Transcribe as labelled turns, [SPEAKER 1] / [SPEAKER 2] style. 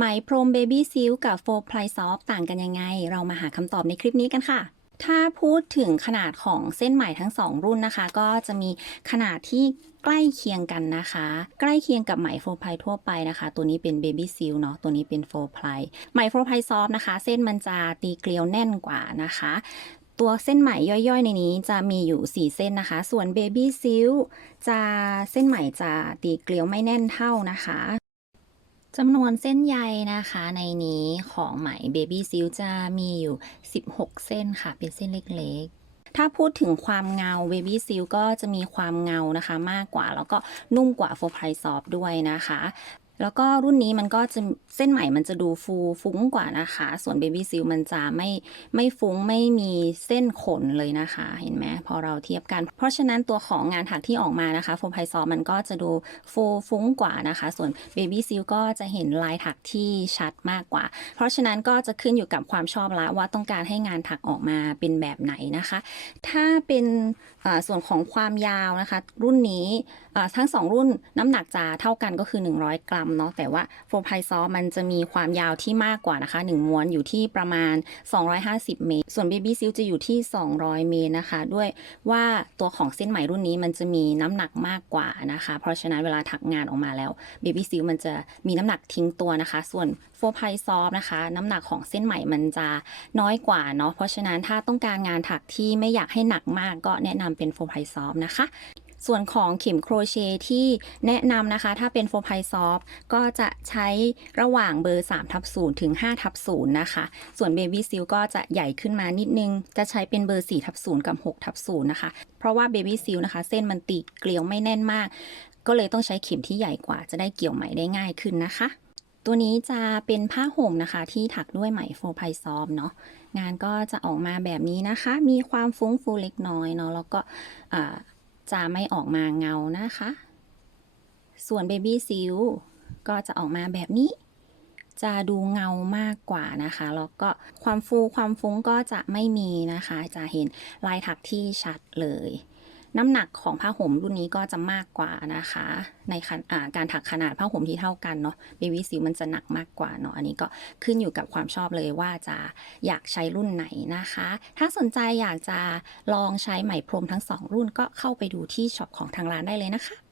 [SPEAKER 1] ไหมพรมเบบี้ซิลกับโฟร์พลายซอฟต่างกันยังไง เรามาหาคำตอบในคลิปนี้กันค่ะถ้าพูดถึงขนาดของเส้นไหมทั้งสองรุ่นนะคะ ก็จะมีขนาดที่ใกล้เคียงกันนะคะ ใกล้เคียงกับไหมโฟร์พลายทั่วไปนะคะ ตัวนี้เป็นเบบี้ซิลเนาะตัวนี้เป็นโฟร์พลายไหมโฟร์พลายซอฟนะคะ เส้นมันจะตีเกลียวแน่นกว่านะคะ ตัวเส้นไหมย่อยๆ ในนี้จะมีอยู่ 4 เส้นนะคะ ส่วนเบบี้ซิลจะเส้นไหมจะตีเกลียวไม่แน่นเท่านะคะ จำนวนเส้นใยนะคะในนี้ของไหมเบบี้ซิลจะมีอยู่ 16 เส้นค่ะ เป็นเส้นเล็กๆ ถ้าพูดถึงความเงา Baby Seal ก็จะมีความเงานะคะมากกว่า แล้วก็นุ่มกว่าโฟร์ไพรซอฟด้วยนะคะ แล้วก็รุ่นนี้มันก็จะเส้นไหมมันจะดูฟูฟุ้งกว่านะคะ ส่วน Baby Seal มันจะไม่ไม่ฟุ้งไม่มีเส้นขนเลยนะคะ เห็นไหมพอเราเทียบกัน เพราะฉะนั้นตัวของงานถักที่ออกมานะคะ For Price Soft มันก็จะดูฟูฟุ้งกว่านะคะ ส่วน Baby Seal ก็จะเห็นลายถักที่ชัดมากกว่า เพราะฉะนั้นก็จะขึ้นอยู่กับความชอบละว่าต้องการให้งานถักออกมาเป็นแบบไหนนะคะ ถ้าเป็นส่วนของความยาวนะคะ รุ่นนี้ทั้ง 2 รุ่นน้ำหนักจะเท่ากันก็คือ 100 กรัมเนาะแต่ว่าโฟร์ไพซอมันจะมีความยาวที่มากกว่านะคะ 1 ม้วนอยู่ที่ประมาณ 250 เมตร ส่วน Baby Seal จะอยู่ที่ 200 เมตรนะคะ ด้วยว่าตัวของเส้นไหมรุ่นนี้มันจะมีน้ำหนักมากกว่านะคะ เพราะฉะนั้นเวลาถักงานออกมาแล้ว Baby Seal มันจะมีน้ำหนักทิ้งตัวนะคะ ส่วนโฟไพซอนะคะ น้ำหนักของเส้นไหมมันจะน้อยกว่าเนาะเพราะฉะนั้นถ้าต้องการงานถักที่ไม่อยากให้หนักมากก็แนะนำเป็นโฟไพซอนะคะ ส่วนของเข็มโครเชต์ที่แนะนำนะคะ ถ้าเป็นโฟร์ไพซอฟก็จะใช้ระหว่างเบอร์3ทับ0ถึง5ทับ0นะคะ ส่วน Baby Seal ก็จะใหญ่ขึ้นมานิดนึง จะใช้เป็นเบอร์4ทับ0กับ6ทับ0นะคะ เพราะว่า Baby Seal นะคะ เส้นมันตีเกลียวไม่แน่นมาก ก็เลยต้องใช้เข็มที่ใหญ่กว่า จะได้เกี่ยวไหมได้ง่ายขึ้นนะคะ ตัวนี้จะเป็นผ้าห่มนะคะ ที่ถักด้วยไหมโฟร์ไพซอมเนาะงานก็จะออกมาแบบนี้นะคะ มีความฟุ้งฟูเล็กน้อยเนาะแล้วก็อ่า จะไม่ออกมาเงานะคะ ส่วนเบบี้ซิลก็จะออกมาแบบนี้ จะดูเงามากกว่านะคะ แล้วก็ความฟูความฟุ้งก็จะไม่มีนะคะ จะเห็นลายถักที่ชัดเลย น้ำหนักของผ้าห่มรุ่นนี้ก็จะมากกว่านะคะ ในการถักขนาดผ้าห่มที่เท่ากันเนาะเบบี้ซิลมันจะหนักมากกว่าเนาะอันนี้ก็ขึ้นอยู่กับความชอบเลยว่าจะอยากใช้รุ่นไหนนะคะ ถ้าสนใจอยากจะลองใช้ไหมพรมทั้งสองรุ่นก็เข้าไปดูที่ช็อปของทางร้านได้เลยนะคะ